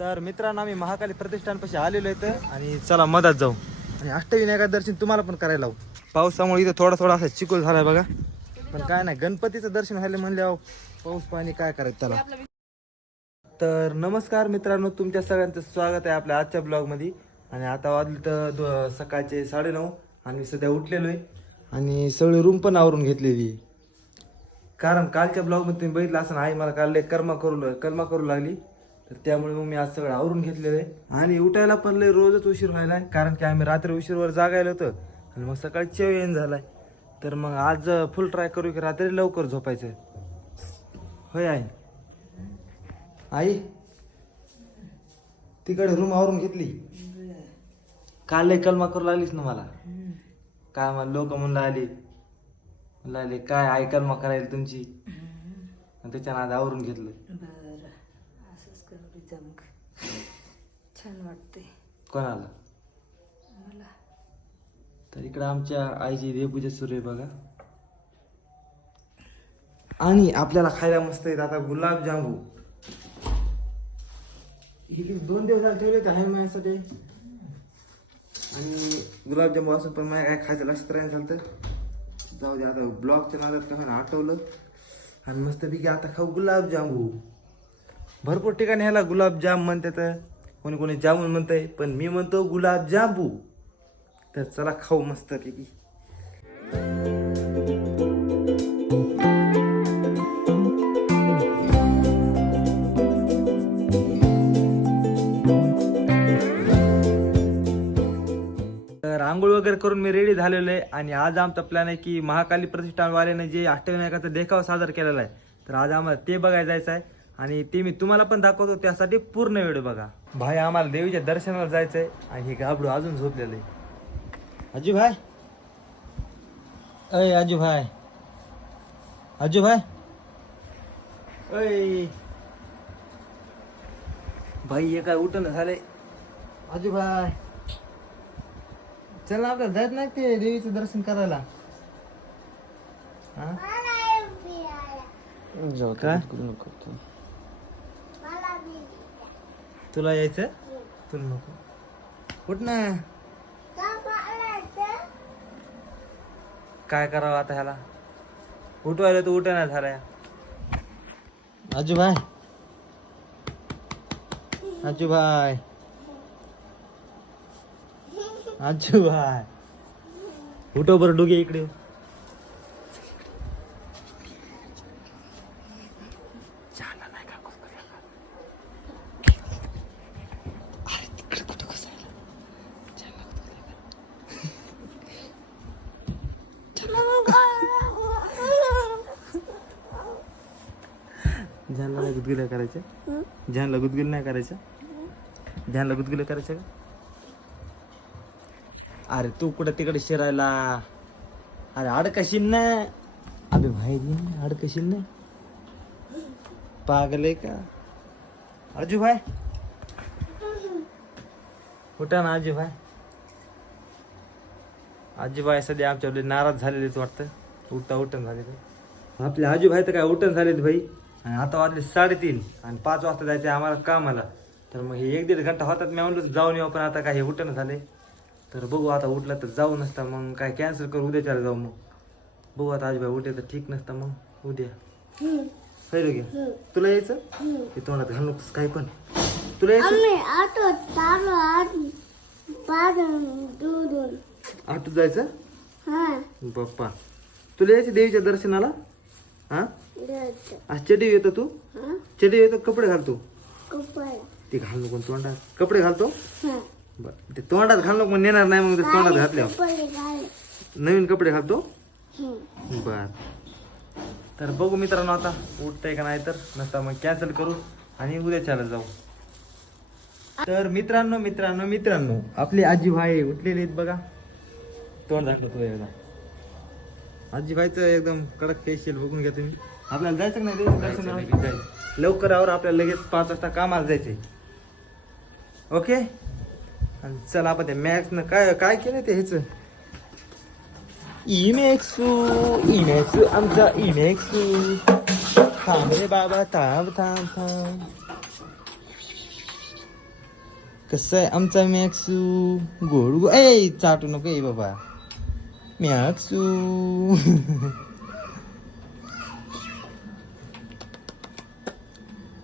तर मित्रांनो आम्ही महाकाली प्रतिष्ठानपाशी आलेलो इथं आणि चला मधात जाऊ. आणि अष्टविनायका दर्शन तुम्हाला पण करायला लावू. पावसामुळे इथं थोडा थोडा असा चिकूल झालाय बघा. पण काय नाही गणपतीचं दर्शन व्हायला म्हणल्यावर पाऊस पाणी काय करायचं त्याला. तर नमस्कार मित्रांनो तुमच्या सगळ्यांचं स्वागत आहे आपल्या आजच्या ब्लॉगमध्ये. आणि आता वाजले तर सकाळचे साडेनऊ आणि सध्या उठलेलो आहे. आणि सगळी रूम पण आवरून घेतलेली कारण कालच्या ब्लॉगमध्ये तुम्ही बघितलं असं आई मला काल लय कर्मा करू कर्मा करू लागली. तर त्यामुळे मग मी आज सगळं आवरून घेतलेलं आहे. आणि उठायला पण लय रोजच उशीर व्हायला कारण की आम्ही रात्री उशीरवर जागायला होतं आणि मग सकाळी चेव येऊन झालाय. तर मग आज फुल ट्राय करू की रात्री लवकर झोपायचं. होय आई? आई? तिकडे रूम आवरून घेतली? काल लय कलमा करू लागलीस ना मला. काय मला लोक म्हणून आली म्हणलं आले काय आई कलमा करायला तुमची? आणि त्याच्यानं आज आवरून घेतलं बरं असंच करू जमक छान वाटते कोणाला? मला. तर इकडं आमच्या आईची देवपूजा सुरू आहे बघा. आणि आपल्याला खायला मस्त आहेत आता गुलाबजामू हे दोन दिवस झाले ठेवले आहे माझ्यासाठी. आणि गुलाबजामू असं पण माझ्या काय खायचं लक्षात राहील झालं तर जाऊ दे आता ब्लॉगच्या नादात होईना आठवलं. आणि मस्तपैकी आता खाऊ गुलाबजामू भरपूर ठिकाणी ह्याला गुलाबजाम म्हणतात. कोणी कोणी जामून म्हणतंय पण मी म्हणतो गुलाबजामू तर चला खाऊ मस्त पैकी तर वगैरे करून मी रेडी झालेलो आहे आणि आज आमचा प्लॅन आहे की महाकाली प्रतिष्ठानवाल्याने जे अष्टविनायकाचा देखावा सादर केलेला आहे तर आज आम्हाला ते बघायला जायचं आहे. आणि ते मी तुम्हाला पण दाखवतो त्यासाठी पूर्ण वेळ बघा. भाई आम्हाला देवीच्या दर्शनाला जायचं आहे आणि हे गाबडू अजून झोपलेलं. आहे अजू भाई. अय अजू भाई. अजू भाई. अय भाई हे काय उठणं झालंय? अजू भाई. चल आपल्याला जायत नाही ते देवीचं दर्शन करायला. हा? काय? तुला यायचं तुला नको. उठ ना. काय करावं आता ह्याला? उठवायला तू उठ नाही झाला आजूबाय. आजूबाय. आजूबाय. भाई उठव हो बरं डोगे इकडे. गुदगुल्या करायच्या जानला गुदगुल नाही करायच्या जानला गुदगुल्या करायच्या का? अरे तू कुठं तिकडे शिरायला? अरे अडकशील ना. अबे माहिती अडकशील ना. पागल आहे का? अजू भाई. उठा ना आजू भाई? आजूबाई सध्या आमच्यावर नाराज झालेलेच वाटतं. उठता उठण झालेले. आपले आजूभाई तर काय उठण झालेत भाई? आणि आता वाजले साडेतीन आणि पाच वाजता जायचे आम्हाला कामाला. तर मग हे एक दीड घंटा होतात मी म्हणलं जाऊन येऊ पण आता काय हे उठण झाले तर बघू आता उठलं तर जाऊ नसता मग काय कॅन्सल करू उद्याच्याला जाऊ मग. बघू आता आजूबाई उठे तर ठीक नसतं मग उद्या. पहिलं घ्या तुला यायचं? ते तोंडात घालू नकोस काही पण. तुला यायचं? आठ आटू जायचं? हा. बाप्पा. तुला यायचं देवीच्या दर्शनाला? हा? चडी येतो तू? हा? चडी येतो कपडे घालतो कपडा. ते घाल नको तोंडात. कपडे घालतो हा. बर ते तोंडात घाल नको नेणार नाही मग ते तोंडात घातल्यावर. नवीन कपडे घालतो. बर. तर बघू मित्रांनो आता उठतंय का नाही तर. नसता मग कॅन्सल करू आणि उद्याच्याला जाऊ. तर मित्रांनो मित्रांनो मित्रांनो आपले आजी भाई उठलेले आहेत बघा. तोंड तुला एकदा. आजी भाईचं एकदम कडक फेशियल बघून घ्या तुम्ही. आपल्याला जायचं का नाही? देवीचं दर्शनाला? लवकर आवर आपल्याला लगेच पाच वाजता कामाला जायचंय. ओके? आणि चला आपण ते मॅक्सनं काय काय केलं ते ह्याचं? इमेक्सू इमेक्सू आमचा इमेक्सू. थांब रे बाबा थांब थांब थांब. कसं आहे आमचा मॅक्सू गोड गो ए चाटू नको ए बाबा. म्याचू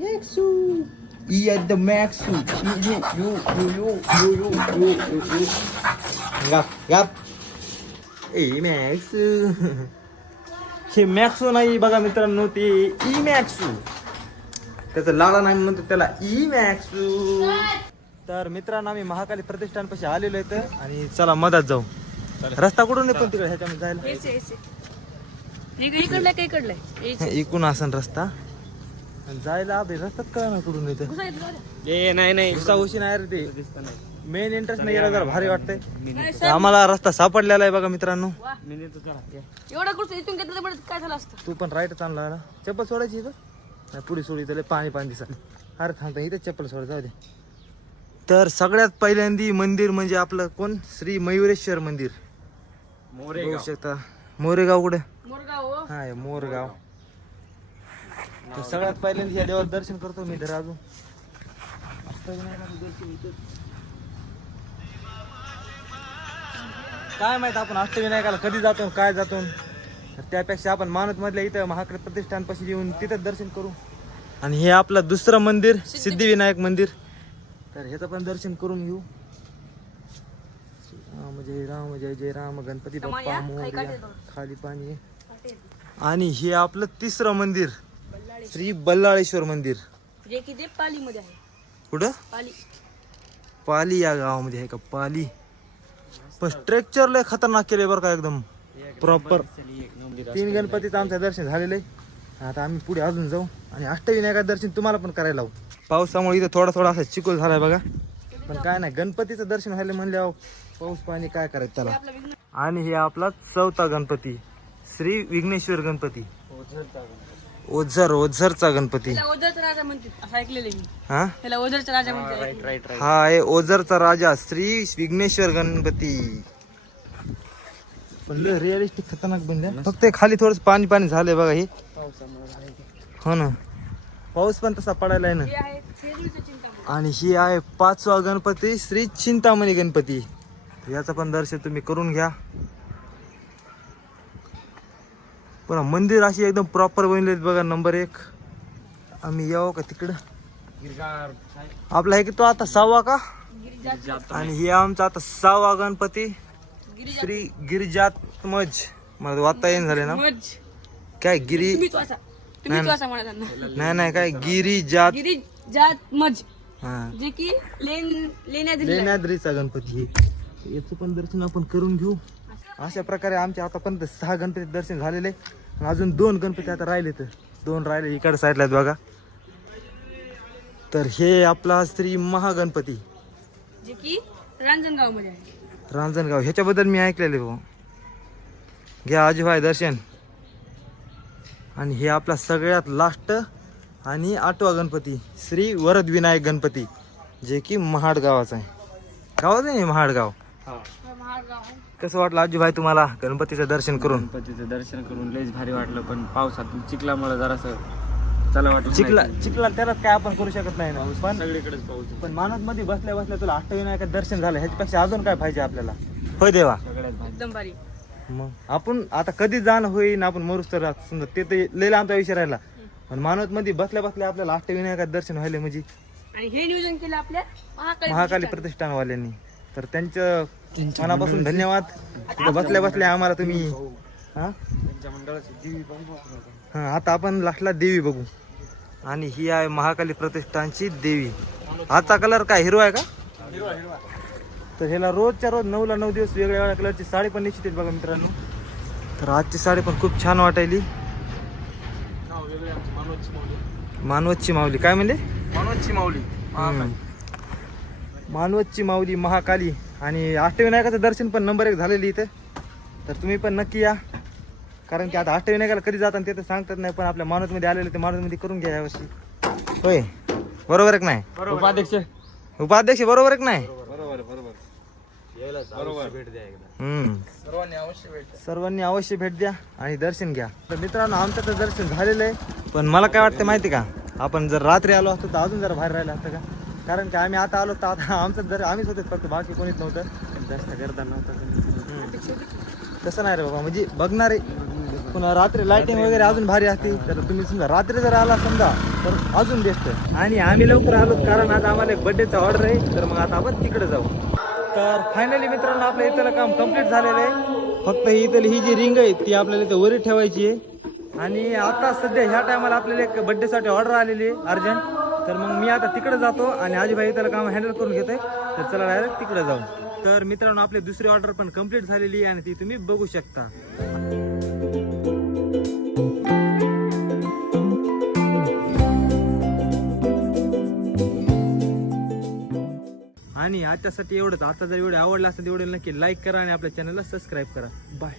Maxu. E é do Maxu. Yo, yo, yo, yo, yo, yo, yo, yo. Gặp, gặp. E Maxu. हे मॅक्सो नाही बघा मित्रांनो ते ई मॅक्सू त्याचं लाडा नाही म्हणतो त्याला ई मॅक्सू तर मित्रांनो आम्ही महाकाली प्रतिष्ठानपाशी आलेलो आहेत आणि चला मधात जाऊ रस्ता कुठून पण तिकडे ह्याच्यामध्ये जायला? इकडलंय का इकडलंय इकून असन रस्ता. आणि जायला अबे रस्ताच कळ ना कुठून इथं ए नाही नाही. उसा उशी नाही रे ते. मेन इंटरेस्ट नाही. गेला जरा भारी वाटतंय. आम्हाला रस्ता सापडलेला आहे बघा मित्रांनो. एवढा कुठं इथून घेतलं तर काय झालं असतं? तू पण राईट चालला ना चप्पल सोडायची इथं? पुढे सोडी त्याला पाणी पाणी दिसत अरे थांबता इथं चप्पल सोड जाऊ दे. तर सगळ्यात पहिल्यांदी मंदिर म्हणजे आपलं कोण? श्री मयुरेश्वर मंदिर. बघू शकता. मोरेगाव कुठे? मोरगाव हो. हा मोरगाव. तर सगळ्यात पहिल्यांदा या देवाचं दर्शन करतो मी तर अजून काय माहीत आपण अष्टविनायकाला कधी जातो काय जातो? तर त्यापेक्षा आपण मानत मधल्या इथं महाकाल प्रतिष्ठानपाशी येऊन तिथं दर्शन करू. आणि हे आपलं दुसरं मंदिर सिद्धिविनायक मंदिर. तर ह्याचं पण दर्शन करून घेऊ. राम जय राम जय जय राम गणपती बाप्पा मोरया खाली पाणी. आणि हे आपलं तिसरं मंदिर श्री बल्लाळेश्वर मंदिर. जे की ते पालीमध्ये आहे. कुठं? पाली. पाली या गावामध्ये आहे का? पाली. पण स्ट्रक्चर लय खतरनाक केले बरं का एकदम. प्रॉपर तीन गणपतीचं आमचं दर्शन झालेलं आहे आता आम्ही पुढे अजून जाऊ आणि अष्टविनायकाचं दर्शन तुम्हाला पण करायला लावू. पावसामुळे इथं थोडा थोडा असा चिकोल झालाय बघा. पण काय नाही गणपतीचं दर्शन व्हायला म्हणल्यावर पाऊस पाणी काय करायचं त्याला? आणि हे आपला चौथा गणपती श्री विघ्नेश्वर गणपती. ओझर ओझरचा गणपती. त्याला ओझरचा राजा म्हणते असं ऐकलेलं आहे मी. हा? त्याला ओझरचा राजा म्हणते. हा आहे ओझरचा राजा श्री विघ्नेश्वर गणपती. पण रिअलिस्टिक खतरनाक बनले. फक्त हे खाली थोडस पाणी पाणी झालंय बघा हे. हो ना. पाऊस पण तसा पडायला आहे ना. हे आहे शेरूळचं चिंतामणी. आणि ही आहे पाचवा गणपती श्री चिंतामणी गणपती. याचं पण दर्शन तुम्ही करून घ्या. पण मंदिर अशी एकदम प्रॉपर बनलेत बघा नंबर एक. आम्ही येऊ का तिकडं? आपला हे की तो आता सहावा का? आणि हे आमचा आता सहावा गणपती श्री गिरिजात्मज मला वाचता येईन झाले ना? काय गिरी नाही नाही काय गिरिजात गिरी जात मज. हा. जे की लेण्याद्रीचा गणपती. आहे याचं पण दर्शन आपण करून घेऊ. अशा प्रकारे आमच्या आतापर्यंत सहा गणपती दर्शन झालेले आहे. आणि अजून दोन गणपती आता राहिले तर. दोन राहिले इकडे साईडला आहेत बघा. तर हे आपला श्री महागणपती. जे की रांजणगावमध्ये आहे. रांजणगाव. ह्याच्याबद्दल मी ऐकलेले भाऊ. घ्या आजूभाई दर्शन. आणि हे आपला सगळ्यात लास्ट आणि आठवा गणपती. श्री वरद विनायक गणपती. जे की महाड गावाचा आहे. गावाचं आहे महाड गाव. महागाव आहे कसं वाटलं आजूभाई तुम्हाला गणपतीचं दर्शन करून? गणपतीचं दर्शन करून लयच भारी वाटलं पण पावसातून चिखलामुळे जरासं चला वाटलं चिखला चिखला त्याला काय आपण करू शकत नाही ना. पण सगळीकडेच पाऊस पण मानत मध्ये बसल्या बसल्या तुला अष्टविनायकाचं दर्शन झालं ह्याच्यापेक्षा अजून काय पाहिजे आपल्याला? होय देवा. सगळ्यात भारी. एकदम भारी. मग आपण आता कधी जाणं होईन आपण मरूच तर समजा ते तर लय लांबचा विषय राहिला. पण मानवत मध्ये बसल्या बसल्या आपल्याला अष्टविनायकाचं दर्शन व्हायला म्हणजे आणि हे नियोजन केलं आपल्या महाकाली महाकाली प्रतिष्ठानवाल्यांनी. तर त्यांचं मनापासून धन्यवाद. तिथं बसल्या बसल्या आम्हाला तुम्ही हा? हा आता आपण लास्टला देवी बघू. आणि ही आहे महाकाली प्रतिष्ठानची देवी. आजचा कलर काय हिरो आहे का? तर ह्याला रोजच्या रोज नऊला नऊ दिवस वेगळ्या वेगळ्या कलरची साडी पण निश्चित बघा मित्रांनो. तर आजची साडी पण खूप छान वाटायली. मानवतची माऊली. काय म्हणले? मनोजची माऊली. मानवतची माऊली महाकाली. आणि अष्टविनायकाचं दर्शन पण नंबर एक झालेली इथं. तर तुम्ही पण नक्की या. कारण की आता अष्टविनायकाला कधी जाताना ते तर सांगतात नाही पण आपल्या मानवतमध्ये आलेले ते मानवतमध्ये करून घ्या यावर्षी होय. बरोबर आहे का नाही? उपाध्यक्ष. उपाध्यक्ष बरोबर आहे का नाही? बरोबर बरोबर. बरोबर भेट द्या एकदा हम्म. सर्वांनी अवश्य भेट सर्वांनी अवश्य भेट द्या आणि दर्शन घ्या. तर मित्रांनो आमचं तर दर्शन झालेलं आहे. पण मला काय वाटतं माहिती का? आपण जर रात्री आलो असतो तर अजून जरा बाहेर राहिलं असतं का? कारण की आम्ही आता आलो तर आता आमचं जर आम्हीच होते फक्त बाकी कोणीच नव्हतं. जास्त गर्दा नव्हता. तसं नाही रे बाबा म्हणजे बघणारे पुन्हा रात्री लाईटिंग वगैरे अजून भारी असते. तर तुम्ही समजा रात्री जर आला समजा तर अजून बेस्ट आणि आम्ही लवकर आलो कारण आता आम्हाला एक बड्डेचा ऑर्डर आहे. तर मग आता आपण तिकडे जाऊ. तर फायनली मित्रांनो आपलं इथलं काम कंप्लीट झालेलं आहे. फक्त ही इथली ही जी रिंग आहे ती आपल्याला इथं वरी ठेवायची आहे. आणि आता सध्या ह्या टायमाला आपल्याला एक बड्डेसाठी ऑर्डर आलेली आहे अर्जंट. तर मग मी आता तिकडे जातो आणि आजीबाई त्याला काम हँडल करून घेतोय. तर चला डायरेक्ट तिकडे जाऊ. तर मित्रांनो आपली दुसरी ऑर्डर पण कंप्लीट झालेली आहे आणि ती तुम्ही बघू शकता. आणि आजच्यासाठी एवढंच. आता जर व्हिडिओ आवडला असेल तेवढे नक्की लाईक करा आणि आपल्या चॅनलला सबस्क्राईब करा. बाय